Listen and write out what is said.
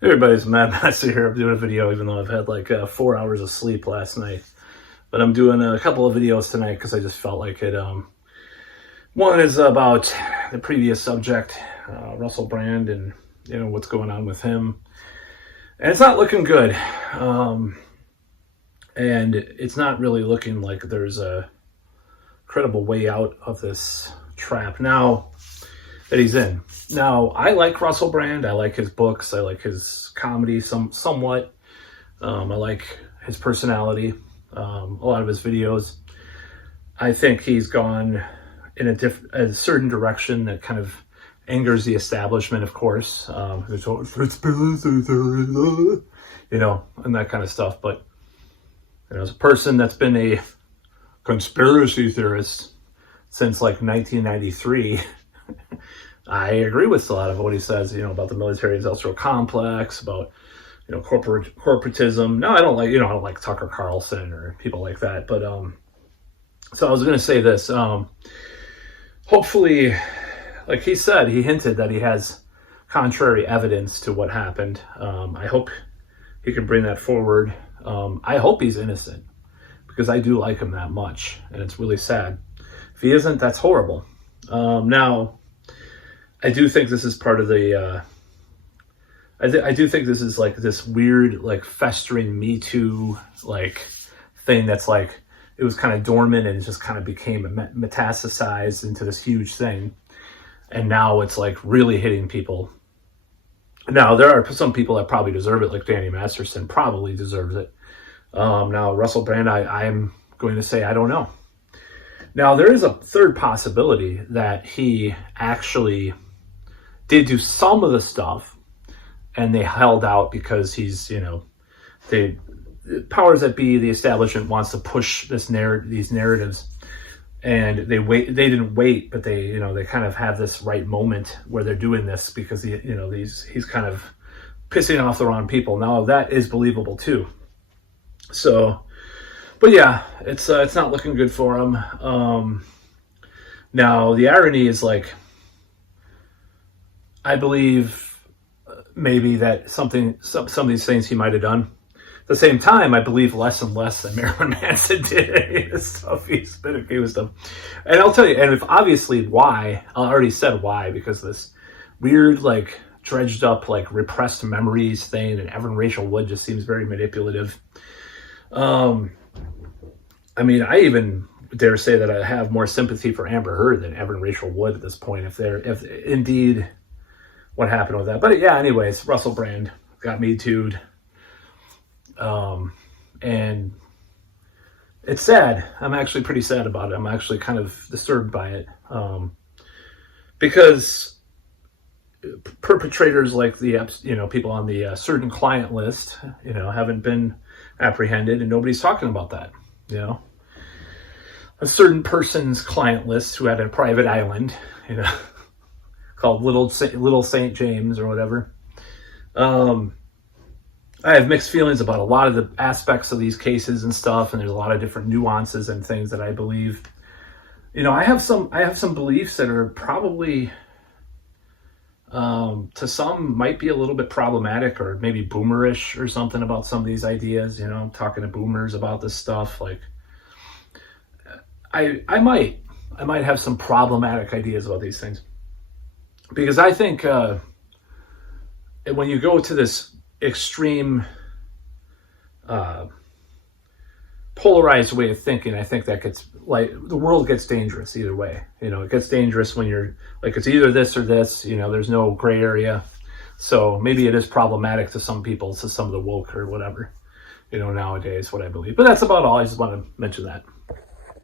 Hey everybody, it's Matt Master here. I'm doing a video even though I've had like 4 hours of sleep last night. But I'm doing a couple of videos tonight because I just felt like it. One is about the previous subject, Russell Brand, and what's going on with him. And it's not looking good. And it's not really looking like there's a credible way out of this trap now that he's in. Now, I like Russell Brand. I like his books. I like his comedy somewhat. I like his personality, a lot of his videos. I think he's gone in a certain direction that kind of angers the establishment, of course. And that kind of stuff. But as a person that's been a conspiracy theorist since like 1993, I agree with a lot of what he says, about the military industrial complex, about, corporatism. No, I don't like Tucker Carlson or people like that. But, so I was going to say this, hopefully, like he said, he hinted that he has contrary evidence to what happened. I hope he can bring that forward. I hope he's innocent because I do like him that much, and it's really sad. If he isn't, that's horrible. Now, I do think this is part of the, I do think this is like this weird, like festering Me Too, like thing that's like, it was kind of dormant and it just kind of became metastasized into this huge thing. And now it's like really hitting people. Now, there are some people that probably deserve it, like Danny Masterson probably deserves it. Now, Russell Brand, I'm going to say, I don't know. Now, there is a third possibility that he actually did do some of the stuff and they held out because he's, the powers that be, the establishment wants to push these narratives, and they didn't wait, but they kind of have this right moment where they're doing this because he's kind of pissing off the wrong people. Now that is believable too. So, but yeah, it's not looking good for him. Now the irony is, like, I believe maybe that some of these things he might have done. At the same time, I believe less and less that Marilyn Manson did any of the stuff he's been accused of. And I'll tell you, and if obviously why, I already said why, because this weird, like, dredged up, like, repressed memories thing, and Evan Rachel Wood just seems very manipulative. I mean, I even dare say that I have more sympathy for Amber Heard than Evan Rachel Wood at this point, if indeed what happened with that. But yeah, anyways, Russell Brand got Me Too'd. And it's sad. I'm actually pretty sad about it. I'm actually kind of disturbed by it. Because perpetrators like the, people on the certain client list, haven't been apprehended, and nobody's talking about that, A certain person's client list who had a private island, called Little St. James or whatever. I have mixed feelings about a lot of the aspects of these cases and stuff, and there's a lot of different nuances and things that I believe. I have some beliefs that are probably, to some, might be a little bit problematic or maybe boomerish or something about some of these ideas. I'm talking to boomers about this stuff. Like, I might have some problematic ideas about these things, because I think when you go to this extreme polarized way of thinking, I think that gets, like, the world gets dangerous either way. It gets dangerous when you're like, it's either this or this, there's no gray area. So maybe it is problematic to some people, to some of the woke or whatever, nowadays, what I believe. But that's about all. I just want to mention that.